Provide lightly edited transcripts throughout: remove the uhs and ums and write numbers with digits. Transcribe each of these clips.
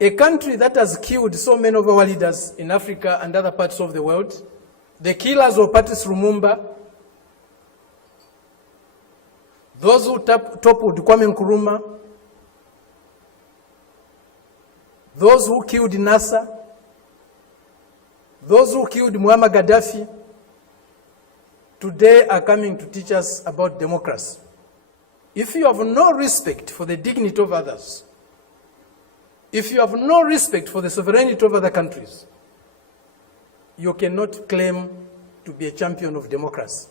A country that has killed so many of our leaders in Africa and other parts of the world, the killers of Patrice Lumumba, those who toppled Kwame Nkrumah, those who killed Nasser, those who killed Muammar Gaddafi, today are coming to teach us about democracy. If you have no respect for the dignity of others, if you have no respect for the sovereignty of other countries, you cannot claim to be a champion of democracy.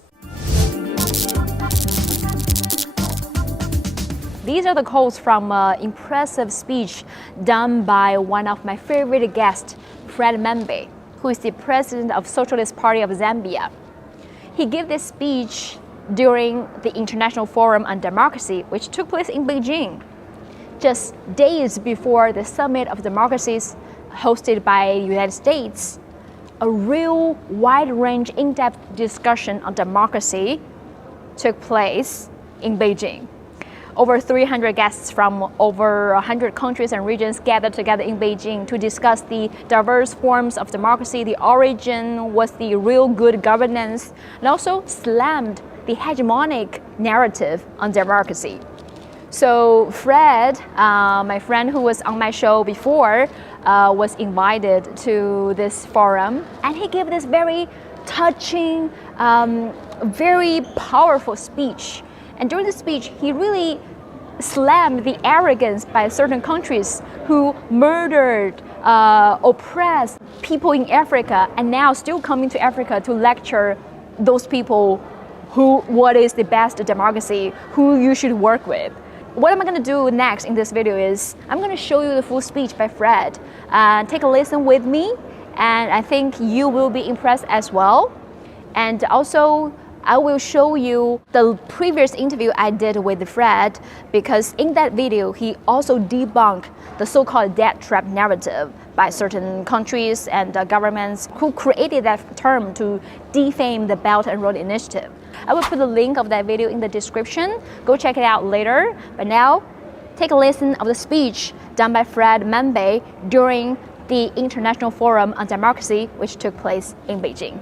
These are the quotes from an impressive speech done by one of my favorite guests, Fred Membe, who is the president of Socialist Party of Zambia. He gave this speech during the International Forum on Democracy, which took place in Beijing, just days before the Summit of Democracies hosted by the United States. A real wide-range, in-depth discussion on democracy took place in Beijing. Over 300 guests from over 100 countries and regions gathered together in Beijing to discuss the diverse forms of democracy, the origin, what's the real good governance, and also slammed the hegemonic narrative on democracy. So Fred, my friend who was on my show before, was invited to this forum, and he gave this very touching, very powerful speech. And during the speech, he really slammed the arrogance by certain countries who murdered, oppressed people in Africa, and now still coming to Africa to lecture those people what is the best democracy, who you should work with. What am I going to do next in this video is I'm going to show you the full speech by Fred. Take a listen with me, and I think you will be impressed as well. And also, I will show you the previous interview I did with Fred, because in that video, he also debunked the so-called debt trap narrative by certain countries and governments who created that term to defame the Belt and Road Initiative. I will put the link of that video in the description. Go check it out later. But now, take a listen of the speech done by Fred Membe during the International Forum on Democracy, which took place in Beijing.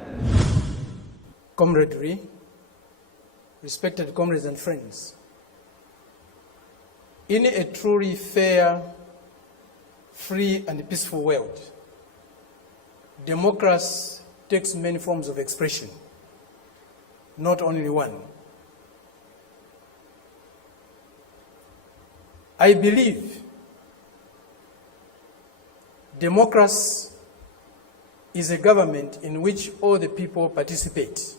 Comradely, respected comrades and friends, in a truly fair, free and peaceful world, democracy takes many forms of expression, not only one. I believe democracy is a government in which all the people participate,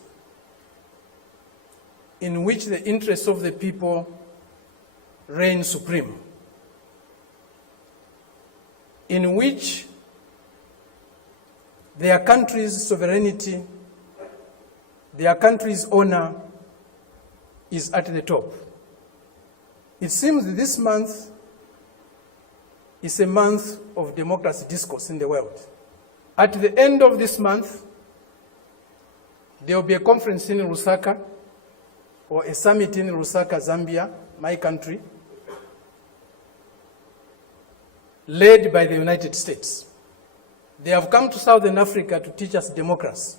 in which the interests of the people reign supreme, in which their country's sovereignty, their country's honor is at the top. It seems that this month is a month of democracy discourse in the world. At the end of this month, there will be a conference in Lusaka, or a summit in Lusaka, Zambia, my country, led by the United States. They have come to Southern Africa to teach us democracy.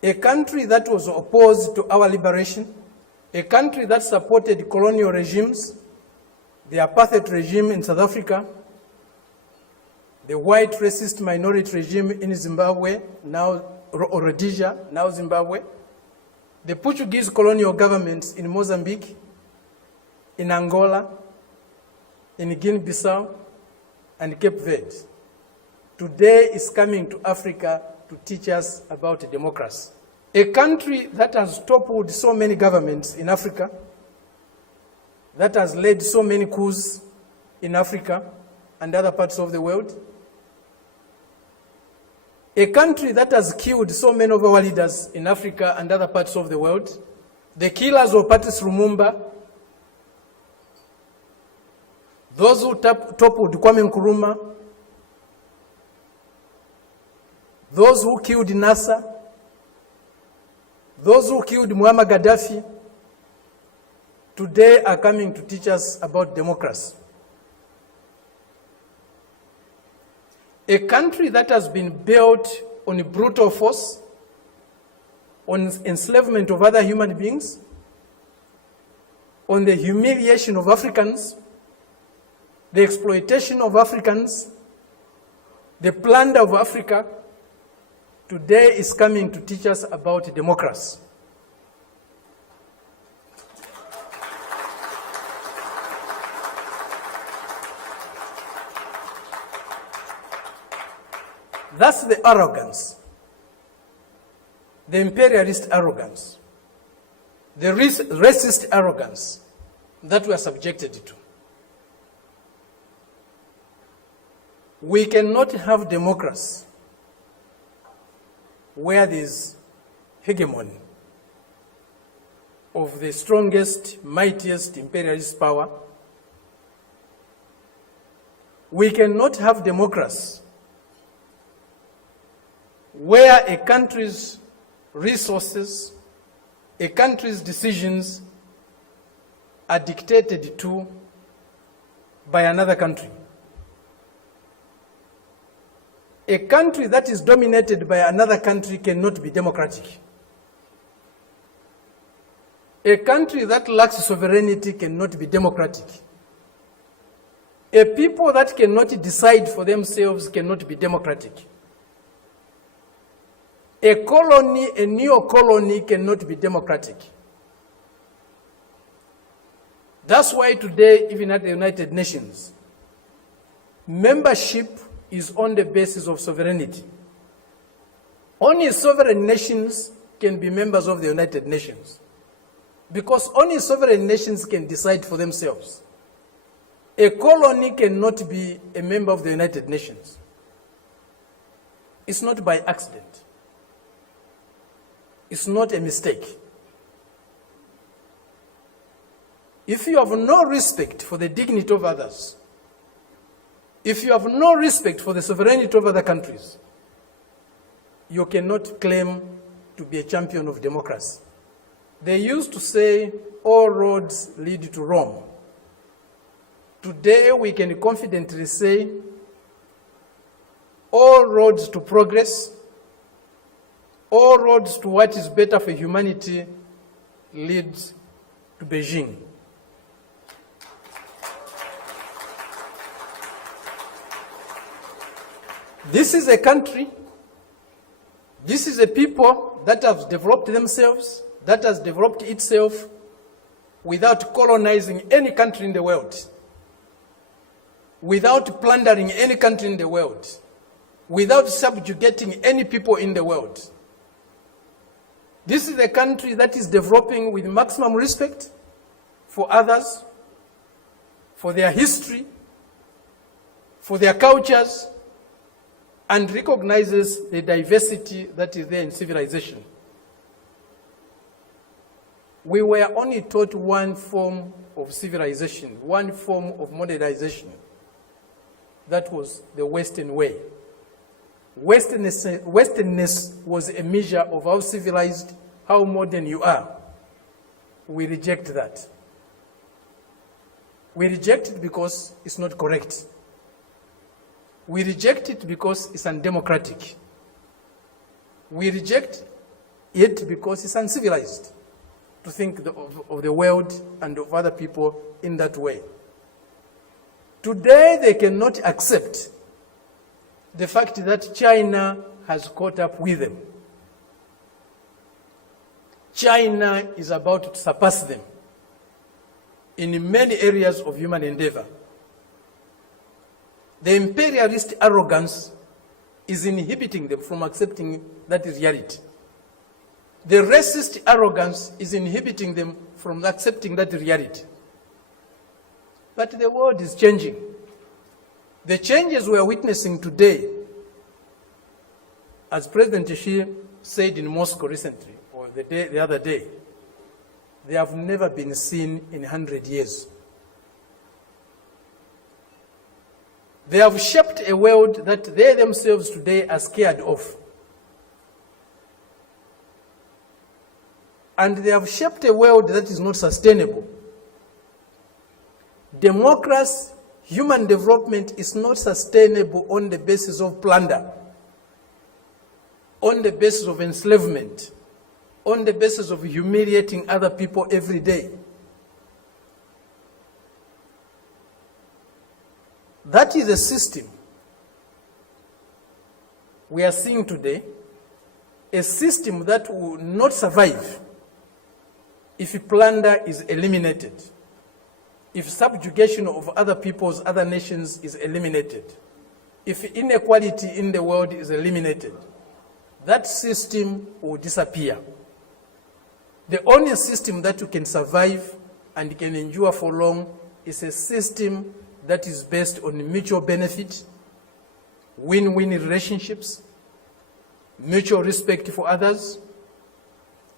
A country that was opposed to our liberation, a country that supported colonial regimes, the apartheid regime in South Africa, the white racist minority regime in Zimbabwe, now Rhodesia, now Zimbabwe, the Portuguese colonial governments in Mozambique, in Angola, in Guinea-Bissau, and Cape Verde. Today is coming to Africa to teach us about democracy. A country that has toppled so many governments in Africa, that has led so many coups in Africa and other parts of the world. A country that has killed so many of our leaders in Africa and other parts of the world. The killers of Patrice Lumumba, those who toppled Kwame Nkrumah, those who killed Nasser, those who killed Muammar Gaddafi, today are coming to teach us about democracy. A country that has been built on brutal force, on enslavement of other human beings, on the humiliation of Africans, the exploitation of Africans, the plunder of Africa, today is coming to teach us about democracy. That's the arrogance, the imperialist arrogance, the racist arrogance that we are subjected to. We cannot have democracy where there is hegemony of the strongest, mightiest imperialist power. We cannot have democracy where a country's resources, a country's decisions are dictated to by another country. A country that is dominated by another country cannot be democratic. A country that lacks sovereignty cannot be democratic. A people that cannot decide for themselves cannot be democratic. A colony, a neo-colony cannot be democratic. That's why today, even at the United Nations, membership is on the basis of sovereignty. Only sovereign nations can be members of the United Nations, because only sovereign nations can decide for themselves. A colony cannot be a member of the United Nations. It's not by accident. It's not a mistake. If you have no respect for the dignity of others, if you have no respect for the sovereignty of other countries, you cannot claim to be a champion of democracy. They used to say, all roads lead to Rome. Today, we can confidently say, all roads to progress, all roads to what is better for humanity leads to Beijing. This is a country, this is a people that have developed themselves, that has developed itself without colonizing any country in the world, without plundering any country in the world, without subjugating any people in the world. This is a country that is developing with maximum respect for others, for their history, for their cultures, and recognizes the diversity that is there in civilization. We were only taught one form of civilization, one form of modernization. That was the Western way. Westernness was a measure of how civilized, how modern you are. We reject that. We reject it because it's not correct. We reject it because it's undemocratic. We reject it because it's uncivilized to think of the world and of other people in that way. Today, they cannot accept the fact that China has caught up with them. China is about to surpass them in many areas of human endeavor. The imperialist arrogance is inhibiting them from accepting that reality. The racist arrogance is inhibiting them from accepting that reality. But the world is changing. The changes we are witnessing today, as President Xi said in Moscow recently, or the other day, they have never been seen in 100 years. They have shaped a world that they themselves today are scared of. And they have shaped a world that is not sustainable. Democracy, Human development is not sustainable on the basis of plunder, on the basis of enslavement, on the basis of humiliating other people every day. That is a system we are seeing today, a system that will not survive if plunder is eliminated, if subjugation of other peoples, other nations is eliminated, if inequality in the world is eliminated. That system will disappear. The only system that can survive and can endure for long is a system that is based on mutual benefit, win-win relationships, mutual respect for others,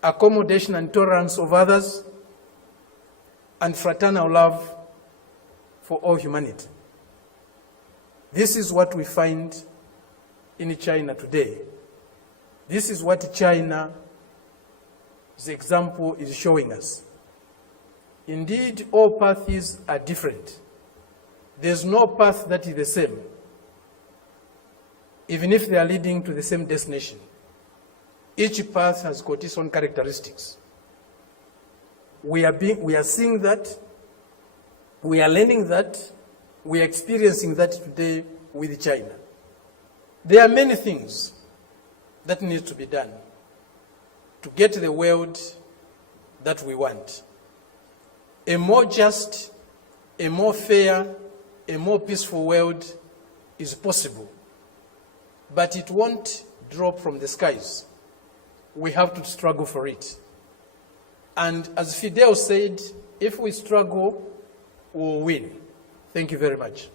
accommodation and tolerance of others, and fraternal love for all humanity. This is what we find in China today. This is what China's example is showing us. Indeed, all paths are different. There's no path that is the same, even if they are leading to the same destination. Each path has got its own characteristics. We are seeing that, we are learning that, we are experiencing that today with China. There are many things that need to be done to get the world that we want. A more just, a more fair, a more peaceful world is possible, but it won't drop from the skies. We have to struggle for it. And as Fidel said, if we struggle, we'll win. Thank you very much.